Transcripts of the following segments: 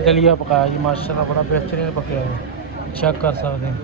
दलिया पकाया जी माशाल्लाह बड़ा बेहतरीन पकाया है, चेक कर सकते हैं।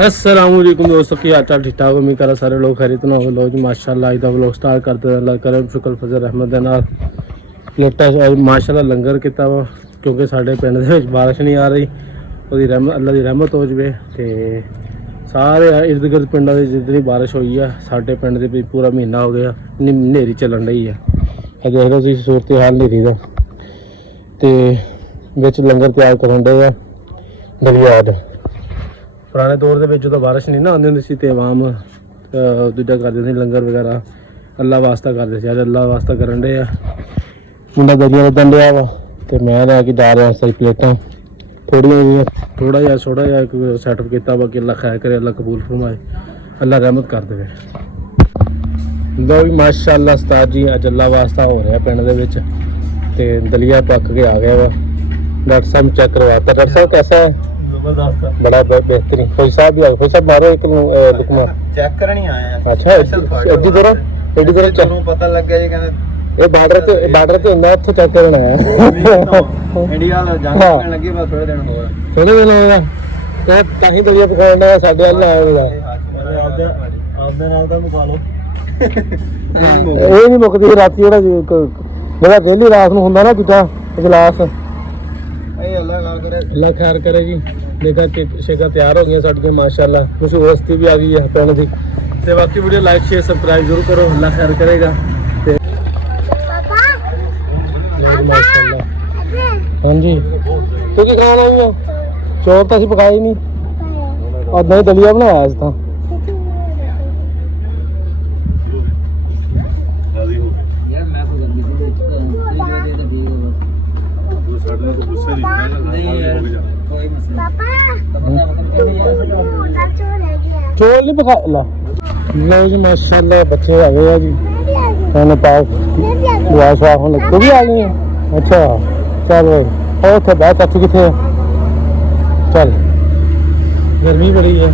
अस्सलामुअलैकुम दोस्तों, की हाल चाल ठीक ठाक? उम्मीद करा सारे लोग खैरियत ना हो। लो जी माशाल्लाह अज दा व्लॉग स्टार्ट करते हैं। अल्लाह करम शुक्र फजल रहमत दे नाल प्लेटा माशाल्लाह लंगर किया वा, क्योंकि साढ़े पिंड दे विच बारिश नहीं आ रही। ਉਹਦੀ ਰਹਿਮत अल्लाह की रहमत हो जाए। तो सारे इर्द गिर्द पिंडों की जिधर ही बारिश हुई है, साढ़े पिंड के भी पूरा महीना हो गया नेरी चलन रही है। देख लो जी सूरत हाल नेरी का। तो बिच लंगर तैयार करन डे आ दलिया। पुराने दौर के जो बारिश नहीं ना आती होंगी सी, तो आवाम दूजा करते थे लंगर वगैरह अल्लाह वास्ता करते थे। अज अल्लाह वास्ता करन डे आ, मुंडा दलिया बदन लिया वा। तो मैं लैके जा रहा सही प्लेटा थोड़ा जहा सैटअप किया वा कि अल्लाह खैर करे, अल्लाह कबूल फरमाए, अल्लाह रहमत कर दे। लो भी माशाअल्लाह उस्ताद जी अज अल्लाह वास्ता हो रहा पिंड दे विच। ते दलिया पक के आ गया वा। डॉक्टर साहब चेक करवाता। डॉक्टर साहब कैसा है? बड़ा बेहतरीन। कोई साहब भी आओ, कोई साहब मारो एक लुकमा चेक करनी आए हैं। अच्छा एडी दूर पता लग गया जी, कहंदे ये बार्डर ते हुंदा, उत्थे चेक करना है। इंडिया वाला जंग करन लगे बस थोड़े दिन होगा तो ताही दलिया पकाना साडे वाल आएगा। आपदे नाल दा मुका लो। ਇਹ ਨਹੀਂ ਮੁੱਕਦੀ ਰਾਤੀ ਜਿਹੜਾ ਡੇਲੀ ਰਾਤ ਨੂੰ ਹੁੰਦਾ ਨਾ ਕਿਤਾ ਇਜਲਾਸ। अल्लाह खैर करे जी। देखा शेखा तैयार हो गई साढ़े माशाल्लाह, मशहूर हस्ती भी आ गई है पिंड की। तो बाकी वीडियो लाइक शेयर सब्सक्राइब जरूर करो, अल्लाह खैर करेगा। माशाल्लाह हाँ जी। तू की खाना आई है? चौल तो अभी पकाए नहीं और नहीं दलिया बनाया अज तो। चौल नहीं पका ला। लो जी माशाल्लाह बच्चे आ गए जी। खाने पाओ दुआ शुआ होने लगे भी आ गई है। अच्छा चल और थे बहुत अच्छी कितने चल, गर्मी बड़ी है।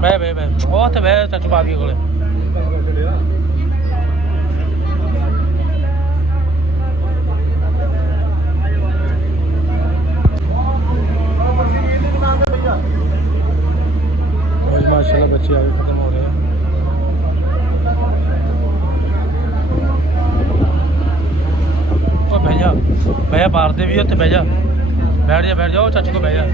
बह बहुत बह चाचू बागी को माशाल्लाह बच्चे आगे खत्म हो रहे हैं। भैया भैया बाहर दे भी उत्थे बह जा, बैठ जाओ चाचू को बह जा।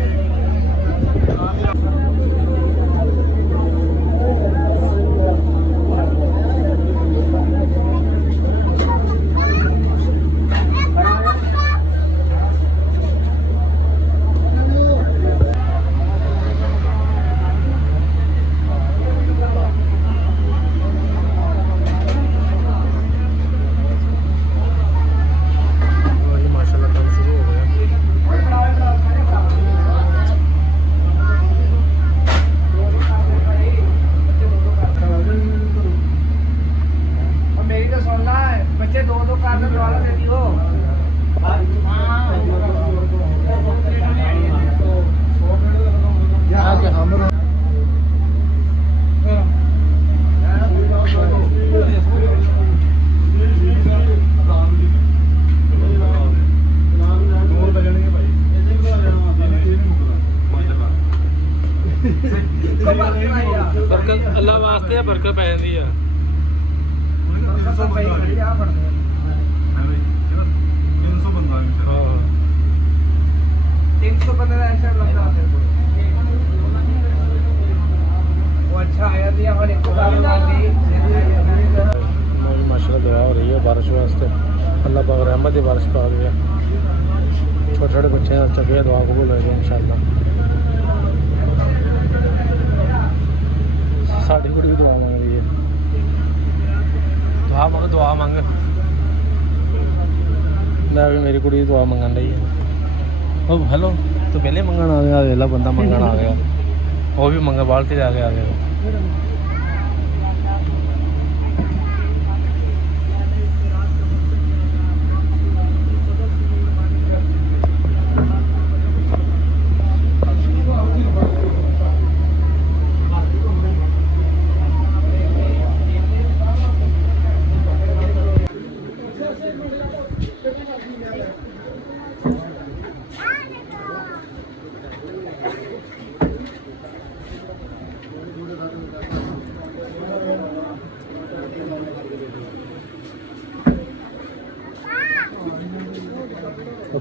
अल्लाह वास्ते बरकत पै जाती है। 300 बंदे का एक्स्ट्रा लगता है। वो अच्छा आया दिया हमारे माशाल्लाह दुआ हो रही है बारिश वास्ते। अल्लाह पाक रहमत की बारिश पा गया। छोटे छोटे बच्चे चंगे दुआ कबूल हो गई इंशाल्लाह। साड़ी कुड़ी भी दुआ मांग रही है। दुआ मांग ਲੈ ਵੀ ਮੇਰੀ ਕੁੜੀ ਦੀ ਦੁਆ ਮੰਗਣ ਲਈ ਉਹ ਹੈਲੋ ਤੂੰ ਪਹਿਲੇ ਮੰਗਣ ਆ ਗਿਆ ਵੇਲਾ ਬੰਦਾ ਮੰਗਣ ਆ ਗਿਆ ਉਹ ਵੀ ਮੰਗਾ ਬਾਲਟੀ ਲੈ ਕੇ ਆ ਗਿਆ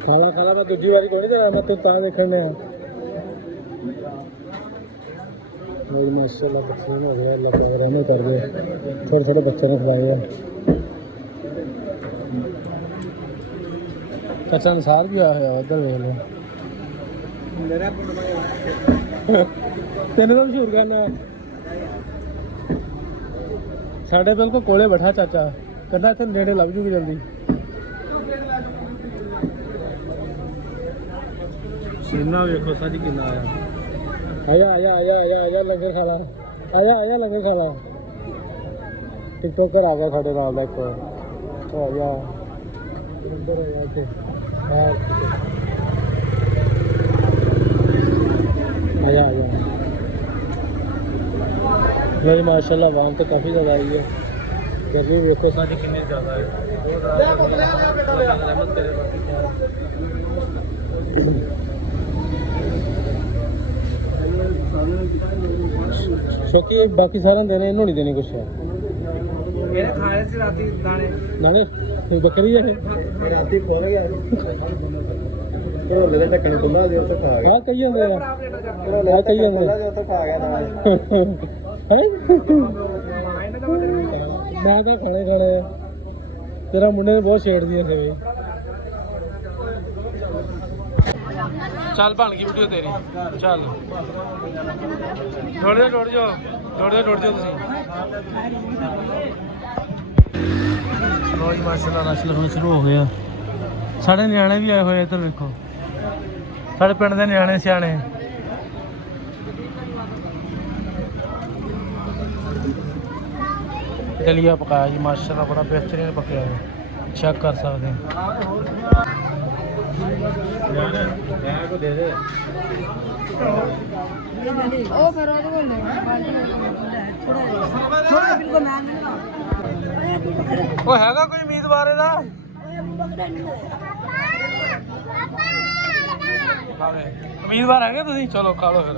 खाला खाला मैं दूसरी बारी कोई नहीं मैं तो देखने माशाल्लाह पसीन हो गया अल्लाह पाक रहने कर दे छोटे छोटे बच्चे ने खिलाए चाचा अनुसार भी आया है उधर देख लो तेन तो मशहूर करना साढ़े बिल्कुल कोले बैठा चाचा कहना इतने नेड़े लभ जूगी जल्दी सीना वेखो सारी कितना आया आया आया आया आया लंगर खा ला आया आया लंगर खा ला टिकटॉकर आ गया साढ़े नाल एक आया लंगर आया के आया आया मेरी माशाल्लाह आवाम तो काफ़ी ज़्यादा आई है गर्मी वेखो सारी कितनी ज़्यादा है क्योंकि बाकी सारे देने इन्हों नहीं देने कुछ है मेरे खाए से राती दाने दाने बकरी है राती खोल गया तो ले ढक्कन खुला दे तो खा गया हां कही ਜਾਂਦੇ ਆ ਲੈ ਕਹੀ ਜਾਂਦੇ ਆ तो खा गया ना है मैं तो खाने खाने तेरा मुंडे ने बहुत छेड़ दिए थे भाई चल बन गई वीडियो तेरी चल जुड़ जाओ तुसी रोज माशाल्लाह रश लगना शुरू हो गया साढ़े न्याणे भी आए हुए इधर देखो साढ़े पिंड के न्याणे सियाने दलिया पकाया जी माशाल्लाह बड़ा बेहतरीन पकाया है चेक कर सकते हैं हैगा कोई उम्मीदवार ਇਹਦਾ उम्मीदवार है तुम चलो खा लो फिर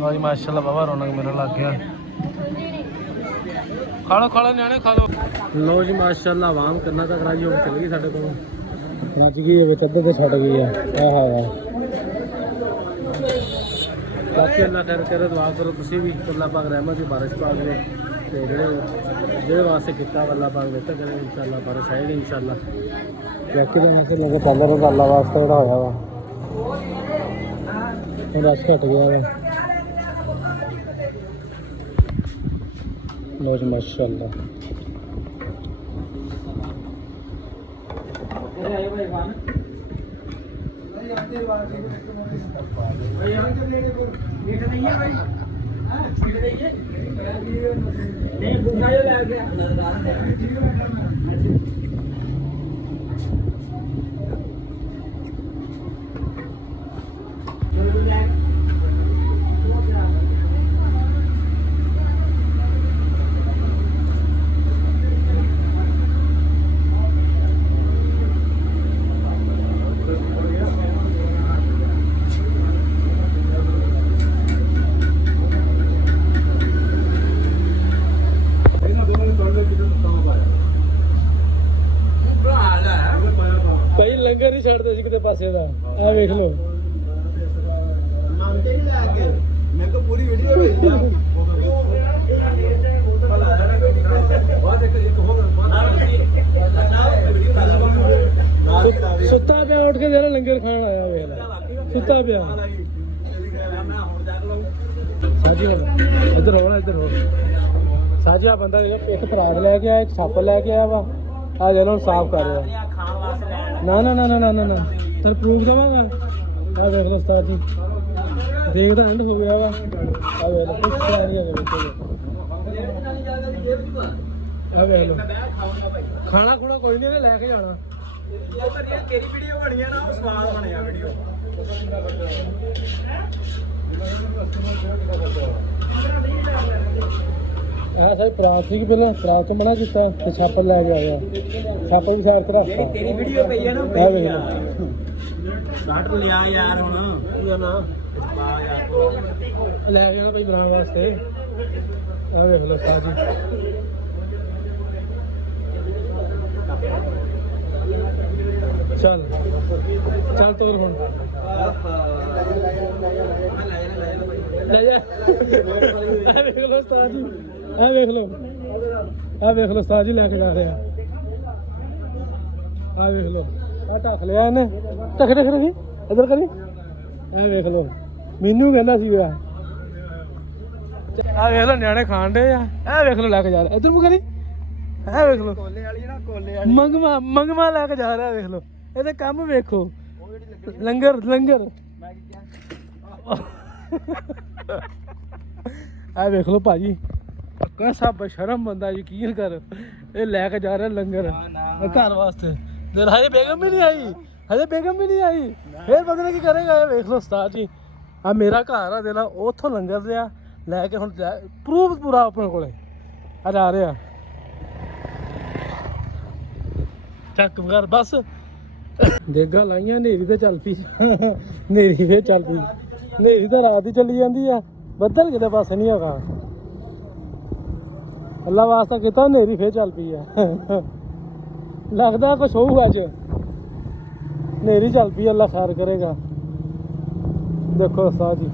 भाई माशाल्लाह बाबा रौनक मेरा लग गया खा लो न्याणे खा लो लो जी माशाल्लाह आवाम करना तक राजी हो चल गई साढ़े को रज गई है अद्धे तो छड़ गई है बाकी अल्लाह खैर करे दुआ करो तुम भी अल्लाह पाक रहमत की बारिश पा दे जो वास्ते किया अल्लाह पाक बेहतर करे इंशाल्लाह बारिश आएगी इंशाल्लाह बाकी तो ऐसे लगे पहले तो अल्लाह वास्ते जोड़ा होया वा रश घट गया है लो जी माशाल्लाह लंगर नहीं छड़ते किते पासे दा आ देख लो नाम ते नहीं लाके मैं को पूरी वीडियो भेज दिया सुता पे उठ के जरा लंगर खान आया वेख ला सुता पे साजी इधर हो इधर हो साजी आ बंदा एक पराग लेके आया एक छापा लेके आया वा ਆ ਜੇ ਹੁਣ ਸਾਫ਼ ਕਰ ਰਿਹਾ ਖਾਣ ਵਾਸਤੇ ਲੈਣ ਨਾ ਨਾ ਨਾ ਨਾ ਨਾ ਨਾ ਤੇ ਪ੍ਰੂਫ ਦੇਵਾਂਗਾ ਆ ਦੇਖ ਲਓ ਉਸਤਾਦ ਜੀ ਦੇਖਦਾ ਐਂਡ ਹੋ ਗਿਆ ਵਾ ਆ ਵੇਖ ਲਓ ਕੁਛ ਨਹੀਂ ਹੈਗਾ ਵਿੱਚ ਆ ਵੇਖ ਲਓ ਖਾਣਾ ਖੁਣਾ ਕੋਈ ਨਹੀਂ ਲੈ ਕੇ ਜਾਣਾ ਪਰ ਇਹ ਤੇਰੀ ਵੀਡੀਓ ਬਣੀ ਆ ਨਾ ਉਹ ਸਵਾਦ ਬਣਿਆ ਵੀਡੀਓ ਆ ਸਹੀ ਪ੍ਰਾਤ ਸੀ ਕਿ ਪਹਿਲਾਂ ਪ੍ਰਾਤ ਤੋਂ ਮਨਾ ਕੀਤਾ ਤੇ ਛਾਪਰ ਲੈ ਕੇ ਆਇਆ ਛਾਪਰ ਵੀ ਸਾਈਡ ਤੇ ਰੱਖ ਜਿਹੜੀ ਤੇਰੀ ਵੀਡੀਓ ਪਈ ਆ ਨਾ ਆ ਵੇਖ ਲਓ ਬਾਟ ਲਿਆ ਯਾਰ ਹੁਣ ਉਹਦਾ ਨਾ ਪਾ ਯਾਰ ਲੈ ਕੇ ਜਾਣਾ ਭਾਈ ਬਣਾਉਣ ਵਾਸਤੇ ਆ ਵੇਖ ਲਓ ਉਸਤਾਦ ਜੀ ਚੱਲ ਚੱਲ ਤੋਰ ਹੁਣ ਲੈ ਜਾ ਇਹ ਵੇਖ ਲਓ ਉਸਤਾਦ ਜੀ ਇਹ ਵੇਖ ਲਓ ਉਸਤਾਦ ਜੀ ਲੈ ਕੇ ਜਾ ਰਹੇ ਆ ਵੇਖ ਲਓ ਆ ਢੱਕ ਲਿਆ ਇਹਨੇ ਢੱਕ ਰਹੀ ਇੱਧਰ ਕਰੀ ਇਹ ਵੇਖ ਲਓ ਮੈਨੂੰ ਕਹਿੰਦਾ ਸੀ ਆ ਵੇਖ ਲਓ ਨਿਆਣੇ ਖਾਣ ਡੇ ਆ ਇਹ ਵੇਖ ਲਓ ਲੈ ਕੇ ਜਾ ਰਿਹਾ ਇੱਧਰ ਮੂੰਹ ਕਰੀ ਇਹ ਵੇਖ ਲਓ ਕੋਲੇ ਵਾਲੀ ਨਾ ਕੋਲੇ ਮੰਗਵਾ ਲੈ ਕੇ ਜਾ ਰਿਹਾ ਵੇਖ ਲਓ ਇਹਦੇ ਕੰਮ ਵੇਖੋ ਲੰਗਰ ਆ ਵੇਖ ਲਓ ਭਾਜੀ ਕੈਸਾ ਬਸ਼ਰਮ ਬੰਦਾ ਯਕੀਨ ਕਰ ਇਹ ਲੈ ਕੇ ਜਾ ਰਿਹਾ ਲੰਗਰ ਘਰ ਵਾਸਤੇ ਤੇ ਹਜੇ ਬੇਗਮ ਵੀ ਨਹੀਂ ਆਈ ਫੇਰ ਪਤਾ ਨਹੀਂ ਕੀ ਕਰੇਗਾ ਇਹ ਵੇਖ ਲਓ ਉਸਤਾਦ ਜੀ ਆ ਮੇਰਾ ਘਰ ਆ ਦੇਲਾ ਉੱਥੋਂ ਲੰਗਰ ਲਿਆ ਲੈ ਕੇ ਹੁਣ ਪ੍ਰੂਫ ਪੂਰਾ ਆਪਣੇ ਕੋਲੇ ਆ ਜਾ ਰਿਹਾ ਚੱਕ ਕਰ ਬਸ ਦੇਗਾ ਲਾਈਆਂ ਹਨੇਰੀ ਤੇ ਚੱਲ ਪਈ ਹਨੇਰੀ ਫੇਰ ਚੱਲ ਪਈ ਹਨੇਰੀ ਤਾਂ ਰਾਤ ਹੀ ਚੱਲੀ ਜਾਂਦੀ ਆ ਬੱਦਲ ਕਿਤੇ ਪਾਸੇ ਨਹੀਂ ਹੈਗਾ ਅੱਲਾ ਵਾਸਤਾ ਕੀਤਾ ਹਨੇਰੀ ਫੇਰ ਚੱਲ ਪਈ ਆ ਲੱਗਦਾ ਕੁਛ ਹੋਊ ਅੱਜ ਹਨੇਰੀ ਚੱਲ ਪਈ ਅੱਲਾ ਖੈਰ ਕਰੇਗਾ ਦੇਖੋ ਉਸਤਾਦ ਜੀ